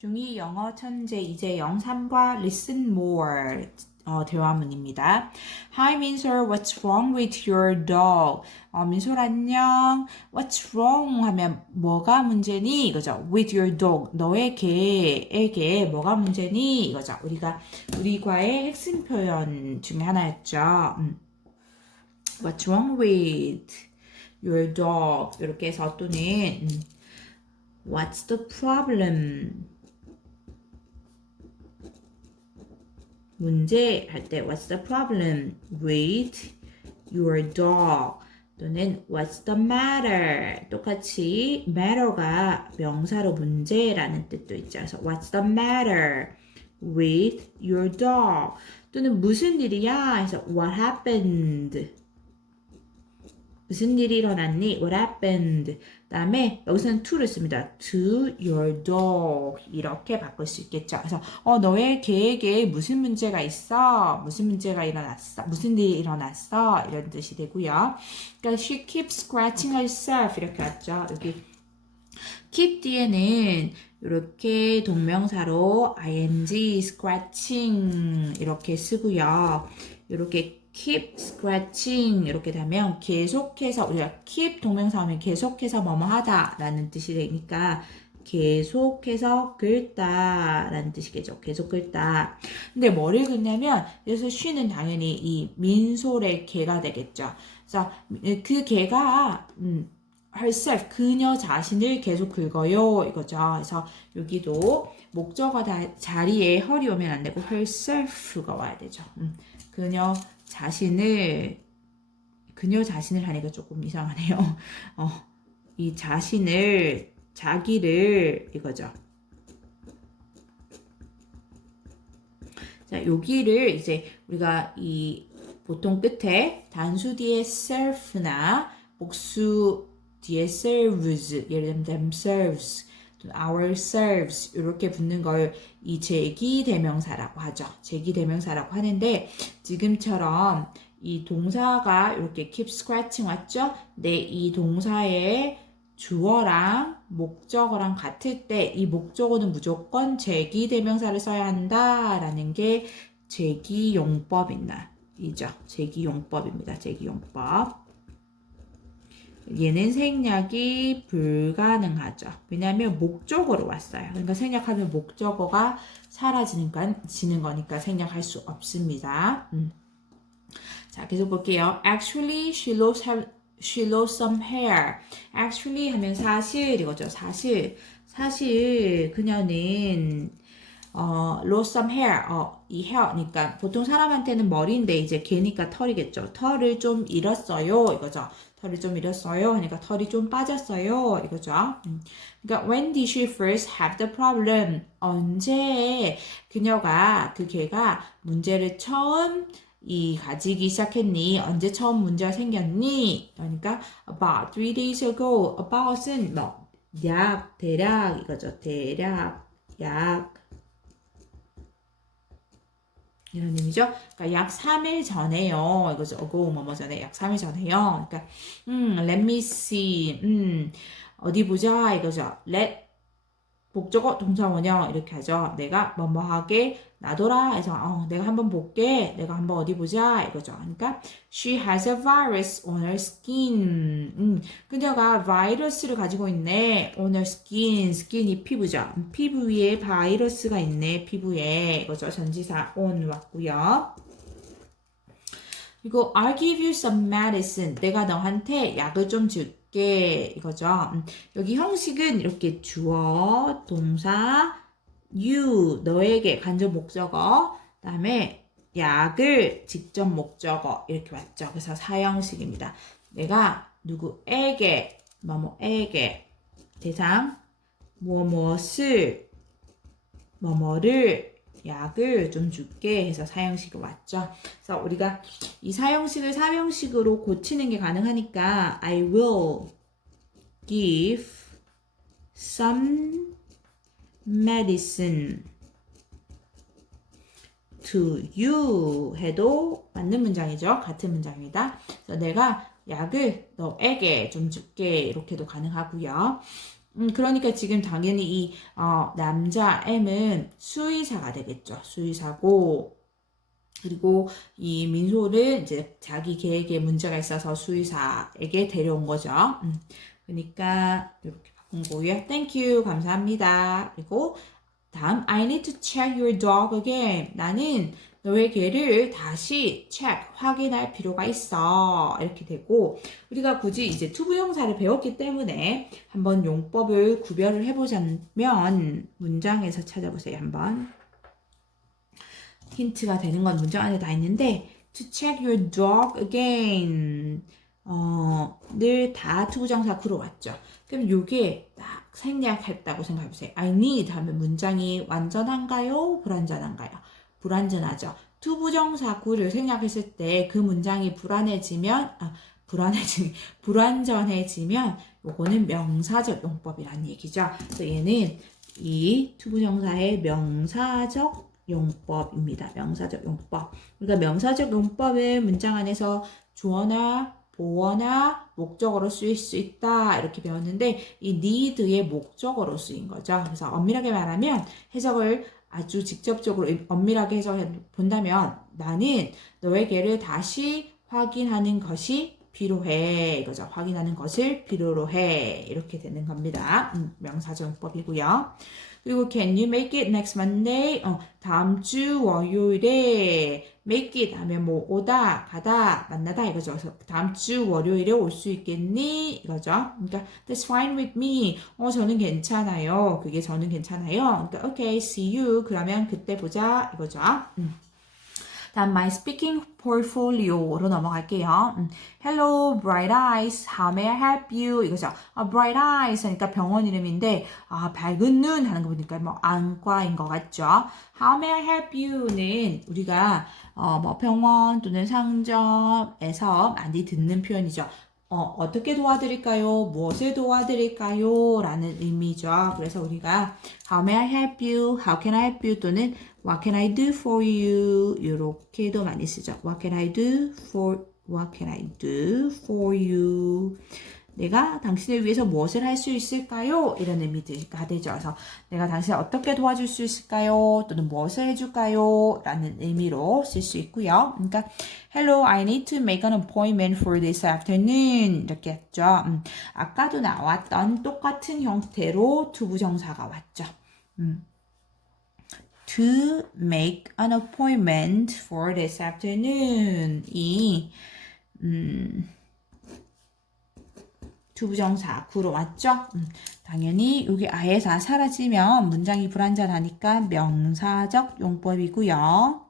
중2 영어 천재 이재영 3과 Listen More 어, 대화문입니다. Hi Min솔, what's wrong with your dog? 어, 민솔 안녕. What's wrong 하면 뭐가 문제니? 이거죠. With your dog. 너의 개에게 뭐가 문제니? 이거죠. 우리가 우리 과의 핵심 표현 중에 하나였죠. 음. What's wrong with your dog? 이렇게 해서 또는 음. What's the problem? 문제 할 때 What's the problem with your dog? 또는 What's the matter? 똑같이 matter가 명사로 문제라는 뜻도 있죠. 그래서 What's the matter with your dog? 또는 무슨 일이야? 해서 What happened? 무슨 일이 일어났니? What happened? 다음에 여기서는 to를 씁니다. To your dog 이렇게 바꿀 수 있겠죠. 그래서 어 너의 개에게 무슨 문제가 있어? 무슨 문제가 일어났어? 무슨 일이 일어났어? 이런 뜻이 되고요. 그러니까 she keeps scratching herself 이렇게 왔죠. 여기 keep 뒤에는 이렇게 동명사로 ing scratching 이렇게 쓰고요. 이렇게 keep scratching 이렇게 되면 계속해서 우리가 keep 동명사 하면 계속해서 뭐뭐 하다라는 뜻이 되니까 계속해서 긁다 라는 뜻이겠죠. 계속 긁다. 근데 뭐를 긁냐면 그래서 쉬는 당연히 이 민솔의 개가 되겠죠. 그래서 그 개가 음, herself 그녀 자신을 계속 긁어요 이거죠. 그래서 여기도 목적어 다, 자리에 헐이 오면 안 되고 herself가 와야 되죠. 음, 그녀 자신을 그녀 자신을 하니까 조금 이상하네요. 어, 이 자신을 자기를 이거죠. 자, 여기를 이제 우리가 이 보통 끝에 단수 뒤에 self나 복수 뒤에 serves 예를 들면 themselves ourselves 이렇게 붙는 걸 이 제기 대명사라고 하죠. 제기 대명사라고 하는데 지금처럼 이 동사가 이렇게 keep scratching 왔죠? 네, 이 동사의 주어랑 목적어랑 같을 때 이 목적어는 무조건 제기 대명사를 써야 한다라는 게 제기 용법입니다. 이죠. 제기 용법입니다. 제기 용법. 얘는 생략이 불가능하죠. 왜냐하면 목적어로 왔어요. 그러니까 생략하면 목적어가 사라지는 건, 지는 거니까 생략할 수 없습니다. 음. 자, 계속 볼게요. Actually, she lost, her, she lost some hair. Actually 하면 사실 이거죠. 사실. 사실 그녀는 어, lost some hair. 어, 이 hair니까 보통 사람한테는 머리인데 이제 걔니까 털이겠죠. 털을 좀 잃었어요. 이거죠. 털을 좀 잃었어요. 하니까 털이 좀 빠졌어요. 이거죠. 음. 그러니까 when did she first have the problem? 언제 그녀가 그 개가 문제를 처음 이 가지기 시작했니? 언제 처음 문제가 생겼니? 그러니까 about three days ago. about은 뭐 약, 대략 이거죠. 대략, 약 이런 의미죠. 그러니까 약 3일 전에요. 이거죠. ago 뭐뭐 전에 약 3일 전에요. 그러니까 음, let me see. 음, 어디 보자 이거죠. let 목적어 동사 원형 이렇게 하죠. 내가 뭐뭐하게 놔둬라 해서 어, 내가 한번 볼게. 내가 한번 어디 보자 이거죠. 그러니까 she has a virus on her skin. 음, 그녀가 바이러스를 가지고 있네. on her skin. skin이 피부죠. 피부 위에 바이러스가 있네. 피부에 이거죠. 전지사 on 왔고요. 그리고 I'll give you some medicine. 내가 너한테 약을 좀 줄게. 이거죠. 음, 여기 형식은 이렇게 주어, 동사, you, 너에게 간접 목적어, 그다음에 약을 직접 목적어 이렇게 왔죠. 그래서 사형식입니다. 내가 누구에게, 뭐뭐에게 대상 무엇 무엇을 뭐뭐를 약을 좀 줄게 해서 사형식이 왔죠. 그래서 우리가 이 사형식을 사형식으로 고치는 게 가능하니까 I will give some medicine to you 해도 맞는 문장이죠. 같은 문장입니다. 그래서 내가 약을 너에게 좀 줄게 이렇게도 가능하고요. 음, 그러니까 지금 당연히 이 어, 남자 M은 수의사가 되겠죠. 수의사고 그리고 이 민소를 이제 자기 계획에 문제가 있어서 수의사에게 데려온 거죠. 음, 그러니까 이렇게 바꾼 거고요. Thank you. 감사합니다. 그리고 다음 I need to check your dog again. 나는 너의 개를 다시 check, 확인할 필요가 있어. 이렇게 되고 우리가 굳이 이제 투부정사를 배웠기 때문에 한번 용법을 구별을 해보자면 문장에서 찾아보세요. 한번 힌트가 되는 건 문장 안에 다 있는데 to check your dog again 어, 늘 다 투부정사 구로 왔죠. 그럼 요게 딱 생략했다고 생각해보세요. I need 하면 문장이 완전한가요? 불완전한가요? 불완전하죠. 투부정사 구를 생략했을 때 그 문장이 불안해지면 아, 불안해지 불완전해지면 요거는 명사적 용법이라는 얘기죠. 그래서 얘는 이 투부정사의 명사적 용법입니다. 명사적 용법. 그러니까 명사적 용법은 문장 안에서 주어나 보어나 목적어로 쓰일 수 있다 이렇게 배웠는데 이 need의 목적어로 쓰인 거죠. 그래서 엄밀하게 말하면 해석을 아주 직접적으로 엄밀하게 해석해 본다면 나는 너에게를 다시 확인하는 것이 필요해 이거죠. 확인하는 것을 필요로 해 이렇게 되는 겁니다. 음, 명사정법이고요. 그리고 can you make it next Monday? 어, 다음 주 월요일에 make it 하면 뭐 오다, 가다, 만나다 이거죠. 그래서 다음 주 월요일에 올 수 있겠니? 이거죠. 그러니까 that's fine with me. 어, 저는 괜찮아요. 그게 저는 괜찮아요. 그러니까 okay, see you. 그러면 그때 보자 이거죠. 음. 다음 my speaking portfolio로 넘어갈게요. 음, Hello, bright eyes. How may I help you? 이거죠. 아, bright eyes 하니까 병원 이름인데 아, 밝은 눈 하는 거 보니까 뭐 안과인 것 같죠. How may I help you는 우리가 어, 뭐 병원 또는 상점에서 많이 듣는 표현이죠. 어, 어떻게 도와드릴까요? 무엇을 도와드릴까요? 라는 의미죠. 그래서 우리가 How may I help you? How can I help you? 또는 What can I do for you? 이렇게도 많이 쓰죠. What can I do for What can I do for you? 내가 당신을 위해서 무엇을 할 수 있을까요? 이런 의미가 되죠. 그래서 내가 당신을 어떻게 도와줄 수 있을까요? 또는 무엇을 해줄까요? 라는 의미로 쓸 수 있고요. 그러니까 Hello, I need to make an appointment for this afternoon. 이렇게 했죠. 음, 아까도 나왔던 똑같은 형태로 투부정사가 왔죠. 음. To make an appointment for this afternoon. 이 음, 투부정사 구로 왔죠? 음, 당연히 여기 아예 다 사라지면 문장이 불완전하니까 명사적 용법이고요.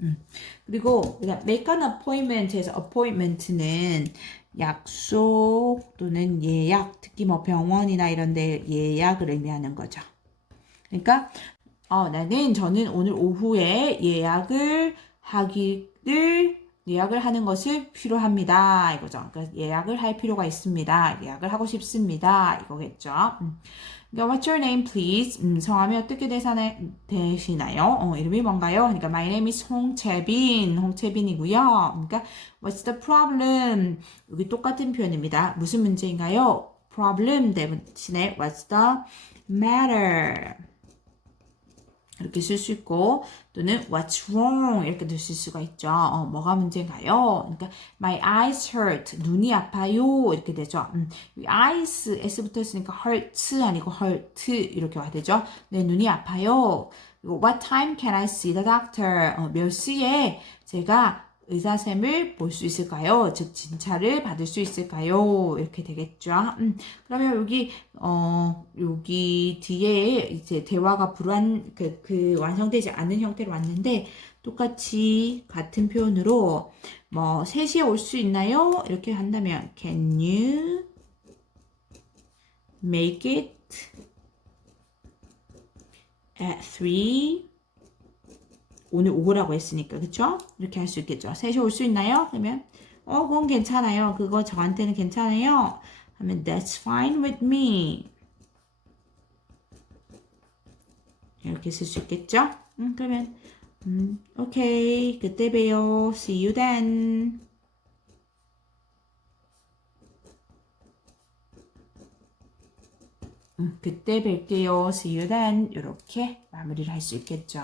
음, 그리고 make an appointment에서 appointment는 약속 또는 예약, 특히 뭐 병원이나 이런 데 예약을 의미하는 거죠. 그러니까 어, 나는 저는 오늘 오후에 예약을 하기를 예약을 하는 것을 필요합니다. 이거죠. 그러니까 예약을 할 필요가 있습니다. 예약을 하고 싶습니다. 이거겠죠. 음. 그러니까 What's your name, please? 음, 성함이 어떻게 되사나, 되시나요? 어, 이름이 뭔가요? 그러니까 My name is 홍채빈. 홍채빈이고요. 그러니까 What's the problem? 여기 똑같은 표현입니다. 무슨 문제인가요? Problem 대신에 What's the matter? 이렇게 쓸 수 있고 또는 what's wrong 이렇게 쓸 수가 있죠. 어, 뭐가 문제인가요? 그러니까 my eyes hurt 눈이 아파요 이렇게 되죠. 음, eyes s 붙어 있으니까 hurt 아니고 hurt 이렇게 와 되죠. 내 눈이 아파요. what time can I see the doctor? 어, 몇 시에 제가 의사쌤을 볼 수 있을까요? 즉 진찰을 받을 수 있을까요? 이렇게 되겠죠. 음, 그러면 여기 어 여기 뒤에 이제 대화가 불완 그, 그 완성되지 않은 형태로 왔는데 똑같이 같은 표현으로 뭐 3시에 올 수 있나요? 이렇게 한다면 can you make it at 3 오늘 오라고 했으니까 그쵸? 이렇게 할 수 있겠죠. 3시 올 수 있나요? 그러면 어 그건 괜찮아요. 그거 저한테는 괜찮아요. 하면 that's fine with me. 이렇게 쓸 수 있겠죠? 음, 그러면 음, 오케이 그때 봬요. See you then. 음, 그때 뵐게요. See you then. 이렇게 마무리를 할 수 있겠죠.